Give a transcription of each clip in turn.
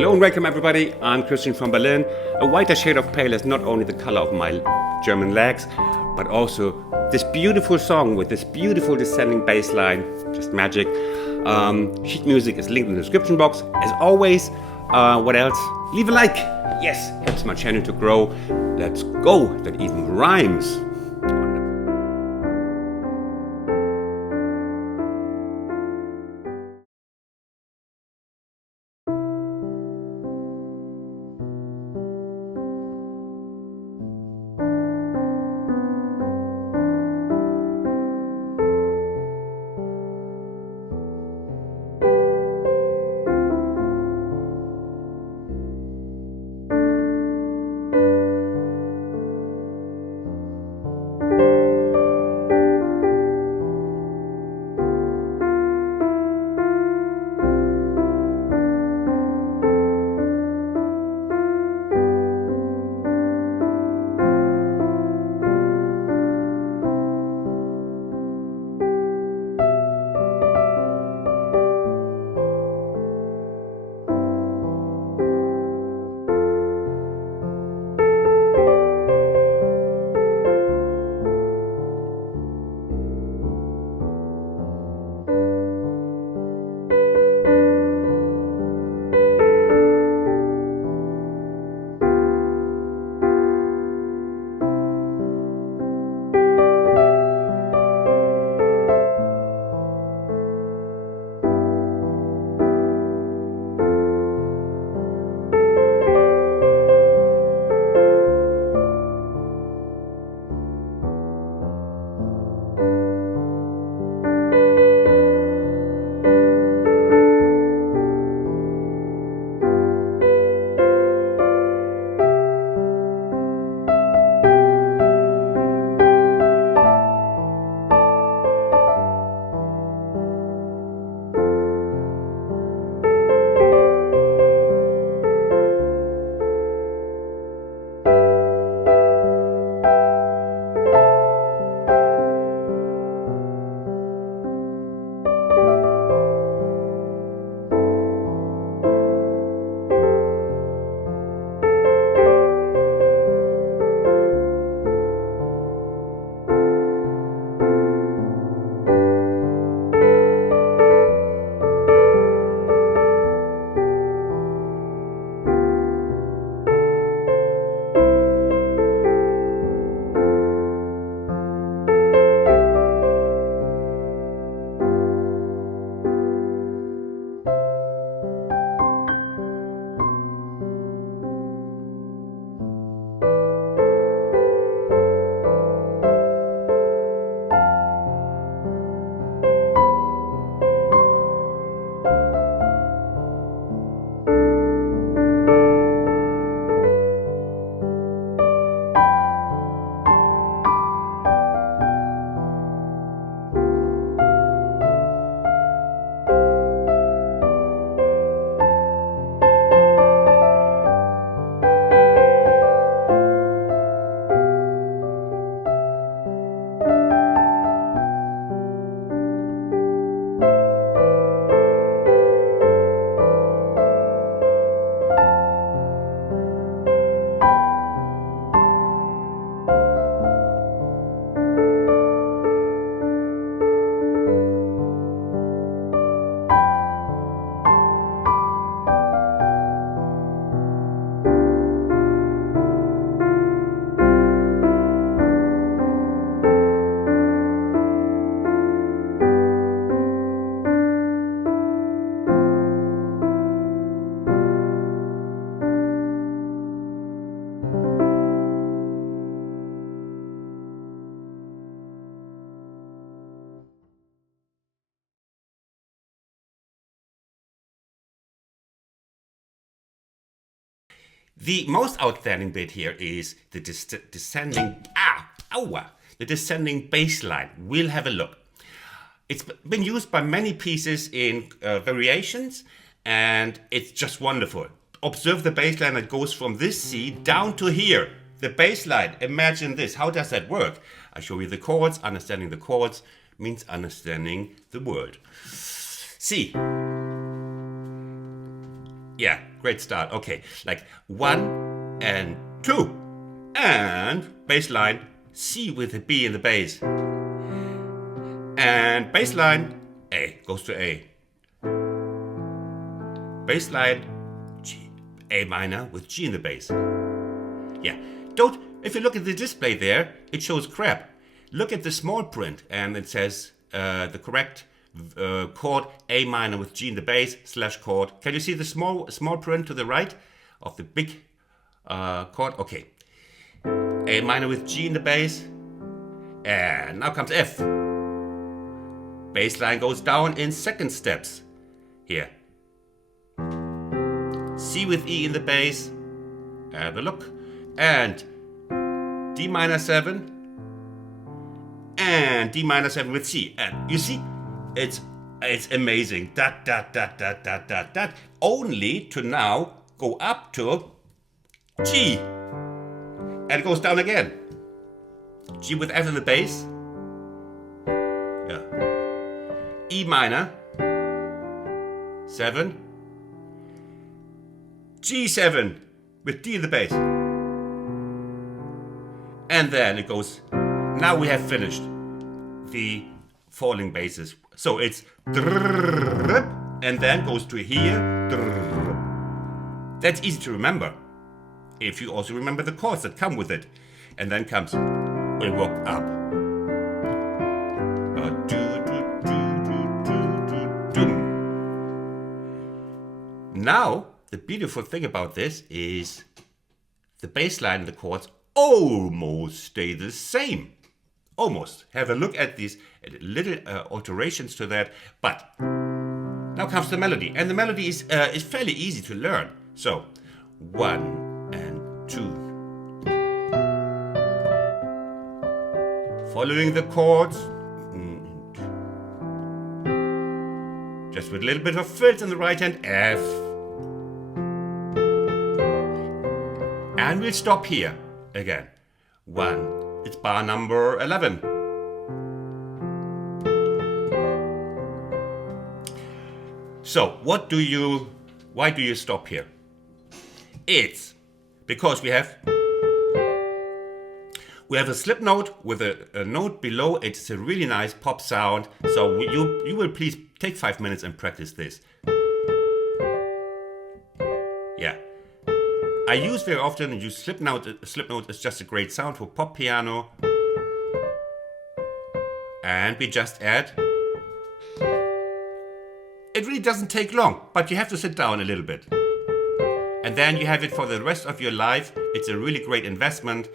Hello and welcome everybody, I'm Christian from Berlin. A whiter shade of pale is not only the color of my German legs, but also this beautiful song with this beautiful descending bass line, just magic. Sheet music is linked in the description box. As always, what else? Leave a like, yes, helps my channel to grow. Let's go, that even rhymes. The most outstanding bit here is the descending bass line. We'll have a look. It's been used by many pieces in variations, and it's just wonderful. Observe the bass line that goes from this C down to here. The bass line, imagine this. How does that work? I show you the chords. Understanding the chords means understanding the world. C. Yeah, great start. Okay, like 1 and 2. And bass line C with a B in the bass. And bass line A goes to A. Bass line G, A minor with G in the bass. Yeah, if you look at the display there, it shows crap. Look at the small print and it says the correct chord A minor with G in the bass / chord. Can you see the small print to the right of the big chord? Okay. A minor with G in the bass. And now comes F. Bass line goes down in second steps. Here. C with E in the bass. Have a look. And D minor 7. And D minor 7 with C. And you see, it's amazing. Dot, dot, dot, dot, dot, dot, dot. Only to now go up to G. And it goes down again. G with F in the bass. Yeah. E minor. 7. G7 with D in the bass. And then it goes. Now we have finished the falling basses. So it's and then goes to here. That's easy to remember. If you also remember the chords that come with it. And then comes, we walk up. Now, the beautiful thing about this is the bass line and the chords almost stay the same. Almost. Have a look at these little alterations to that. But now comes the melody. And the melody is fairly easy to learn. So, 1 and 2. Following the chords. Just with a little bit of fills in the right hand. F. And we'll stop here again. 1. It's bar number 11. So, why do you stop here? It's because we have a slip note with a note below. It's a really nice pop sound. So you will please take 5 minutes and practice this. Yeah. I use very often slip note. Slip note is just a great sound for pop piano. And we just add. It really doesn't take long, but you have to sit down a little bit. And then you have it for the rest of your life. It's a really great investment.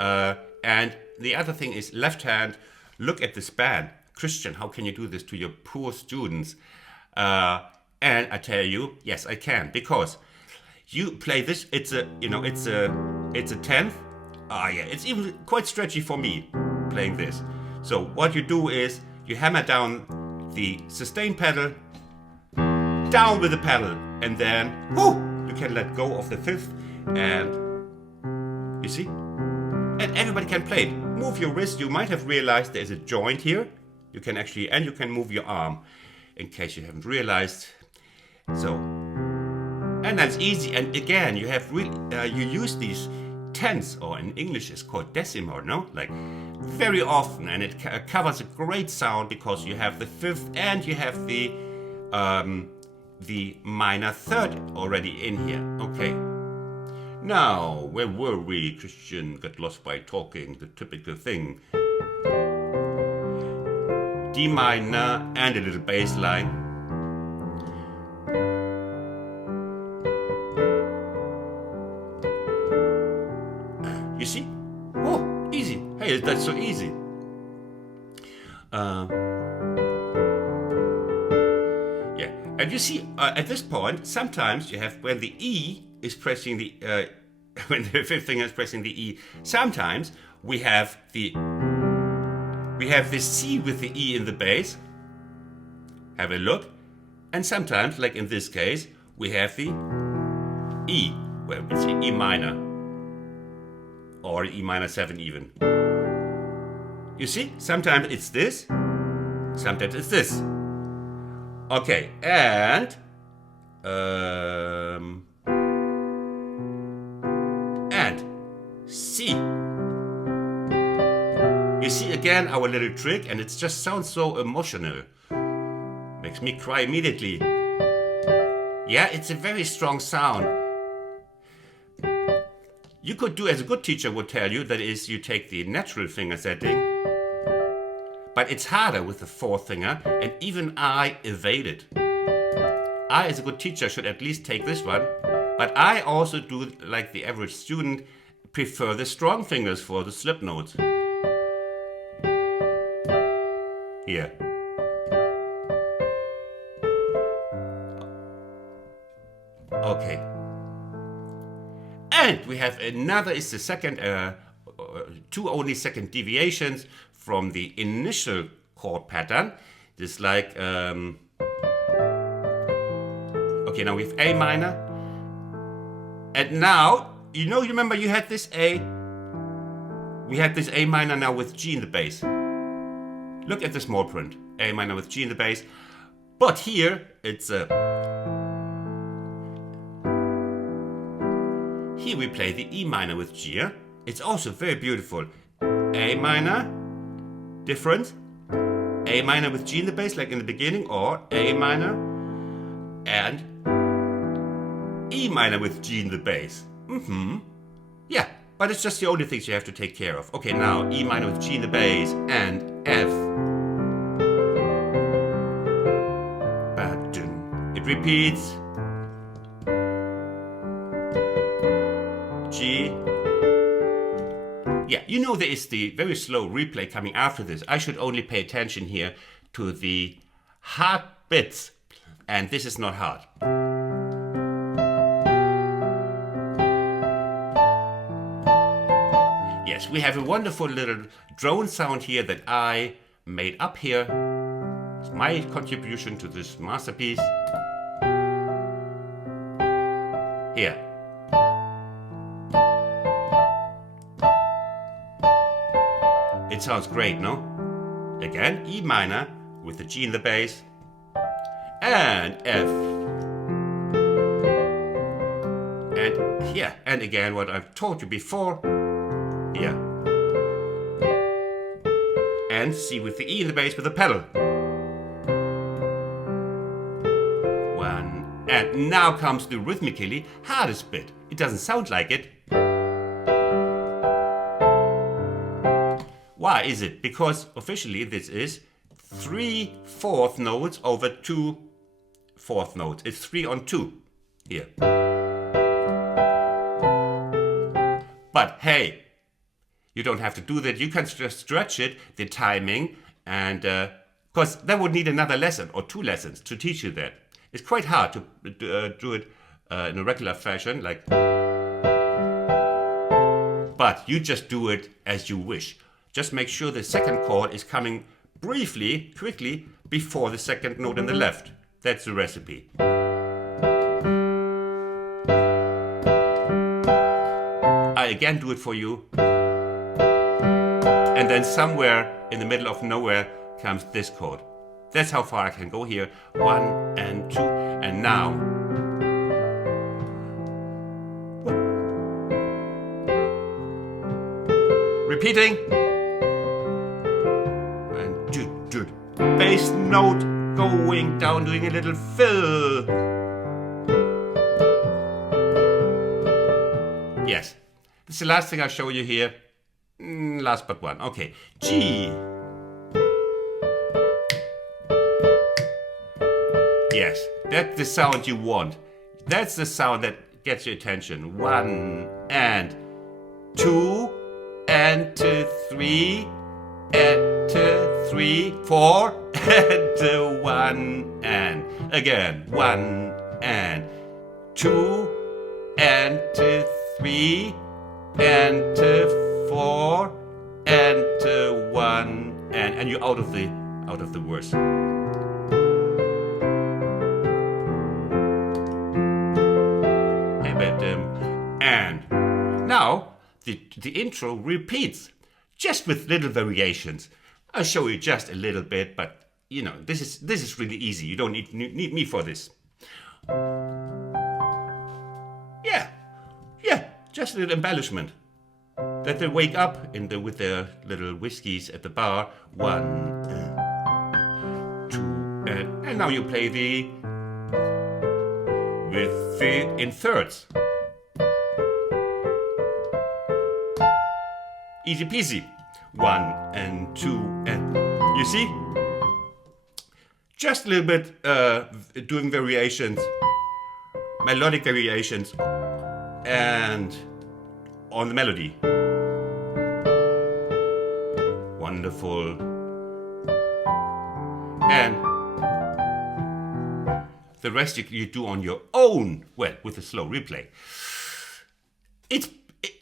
And the other thing is left hand. Look at the span. Christian, how can you do this to your poor students? And I tell you, yes, I can, because you play this. It's a tenth. Yeah, it's even quite stretchy for me playing this. So what you do is you hammer down the sustain pedal, down with the pedal, and then you can let go of the fifth, and you see, and everybody can play it. Move your wrist. You might have realized there's a joint here. You can move your arm, in case you haven't realized. So, and that's easy. And again, you have you use these tenths, or in English it's called decimal, no? Like very often, and it covers a great sound because you have the fifth and you have the minor third already in here. Okay. Now, where were we? Christian got lost by talking, the typical thing. D minor and a little bass line. You see? Oh, easy. Hey, that's so easy. Yeah, and you see, at this point, sometimes you have when the E is pressing the when the fifth finger is pressing the E. Sometimes we have the C with the E in the bass. Have a look. And sometimes, like in this case, we have the E, where it's the E minor, or E minor 7 even. You see, sometimes it's this, sometimes it's this. Okay, and and C. You see again our little trick, and it just sounds so emotional. Makes me cry immediately. Yeah, it's a very strong sound. You could do, as a good teacher would tell you, that is, you take the natural finger setting, but it's harder with the fourth finger, and even I evade it. I, as a good teacher, should at least take this one, but I also do, like the average student, prefer the strong fingers for the slip notes. Here. Okay. And we have another, is the second, two only second deviations from the initial chord pattern. Just like, okay, now we have A minor. And now, you remember you had this A? We had this A minor now with G in the bass. Look at the small print. A minor with G in the bass. But here, it's a... Here we play the E minor with G. It's also very beautiful. A minor, different. A minor with G in the bass, like in the beginning, or A minor and E minor with G in the bass. Yeah, but it's just the only things you have to take care of. Okay, now E minor with G in the bass and F. It repeats. G. Yeah, there is the very slow replay coming after this. I should only pay attention here to the hard bits, and this is not hard. Yes, we have a wonderful little drone sound here that I made up here. It's my contribution to this masterpiece. Here. It sounds great, no? Again, E minor with the G in the bass and F. And here, and again what I've told you before, here. And C with the E in the bass with the pedal. One, and now comes the rhythmically hardest bit. It doesn't sound like it. Why is it? Because officially this is 3 fourth notes over 2 fourth notes. It's 3 on 2 here. But hey, you don't have to do that. You can just stretch it, the timing, and because that would need another lesson or 2 lessons to teach you that. It's quite hard to do it in a regular fashion, like. But you just do it as you wish. Just make sure the second chord is coming briefly, quickly, before the second note on the left. That's the recipe. I again do it for you. And then somewhere in the middle of nowhere comes this chord. That's how far I can go here. 1 and 2, and now. Repeating. Bass note going down, doing a little fill. Yes, this is the last thing I'll show you here. Last but one. Okay, G. Yes, that's the sound you want. That's the sound that gets your attention. 1 and 2 and 3 and 3, 4 and 1 and again 1 and 2 and 3 and 4 and 1 and you're out of the verse. And now the intro repeats, just with little variations. I'll show you just a little bit, but this is really easy. You don't need me for this. Yeah, just a little embellishment. That they wake up with their little whiskeys at the bar. 1, 2, and now you play with it in thirds. Easy peasy. 1 and 2 and you see? Just a little bit doing variations, melodic variations, and on the melody. Wonderful. And the rest you do on your own, well, with a slow replay.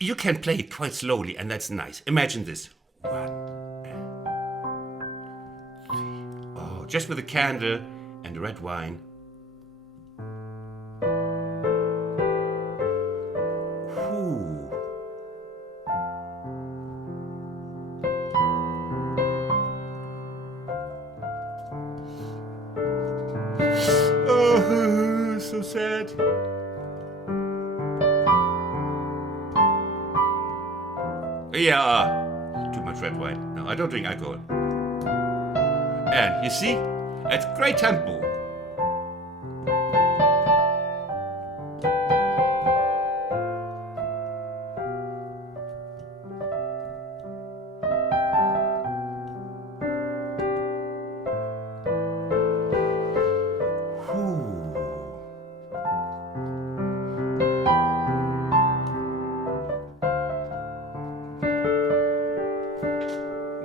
You can play it quite slowly, and that's nice. Imagine this. 1 and 3. Oh, just with a candle and a red wine. Whew. Oh, so sad. Yeah, too much red wine. No, I don't drink alcohol. And you see, it's great tempo.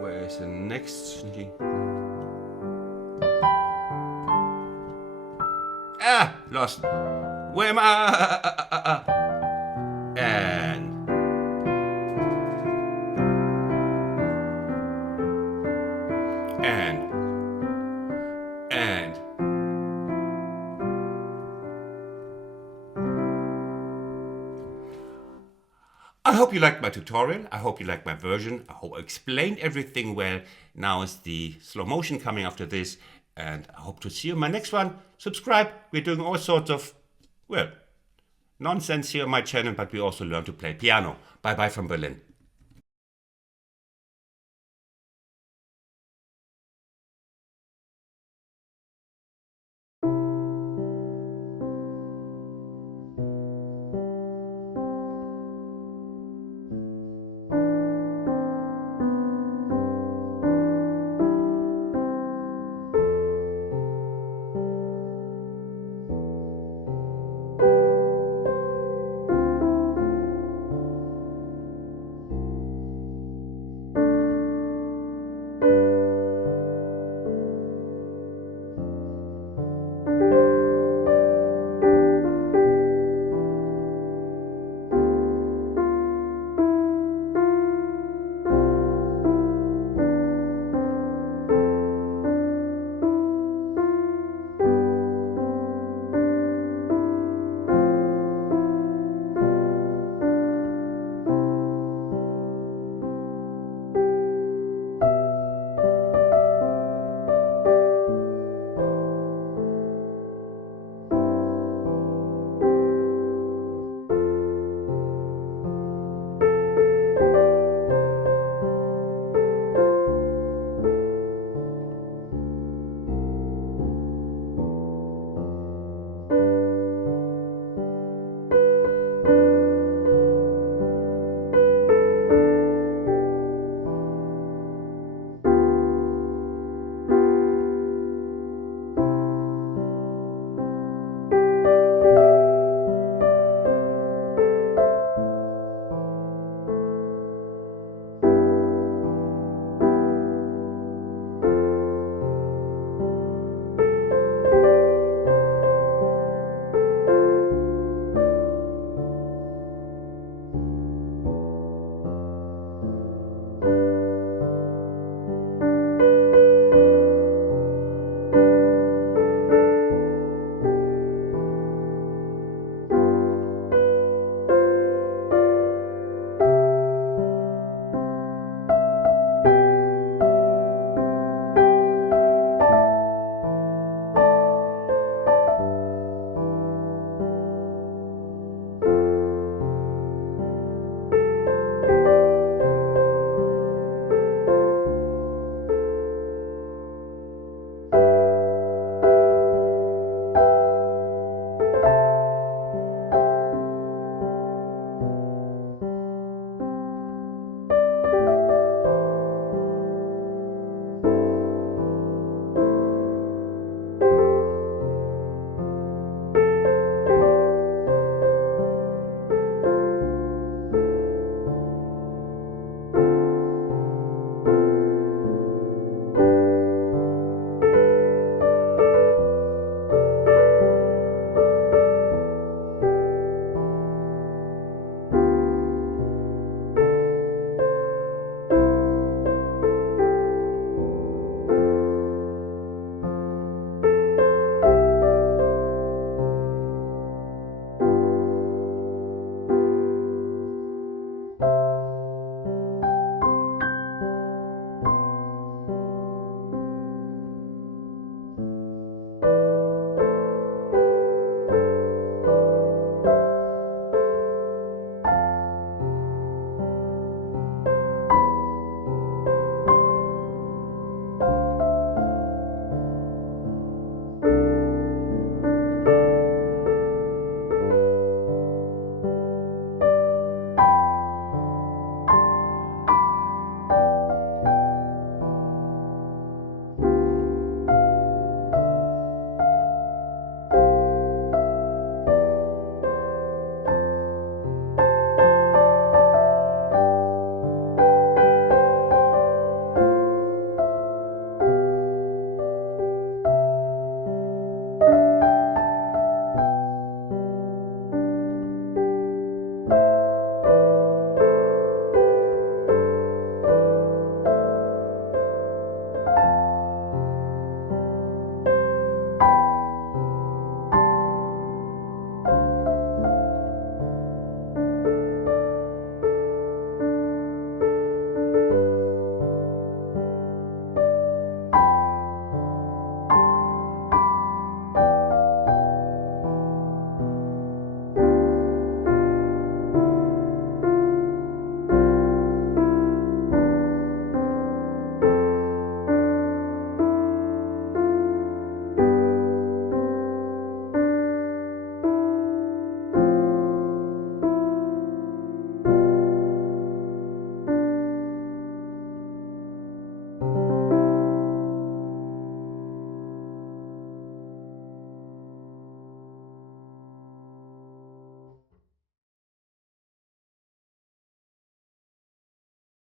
Where's the next? Lost. Where am I? And I hope you liked my tutorial. I hope you liked my version. I hope I explained everything well. Now is the slow motion coming after this. And I hope to see you in my next one. Subscribe. We're doing all sorts of, well, nonsense here on my channel, but we also learn to play piano. Bye bye from Berlin.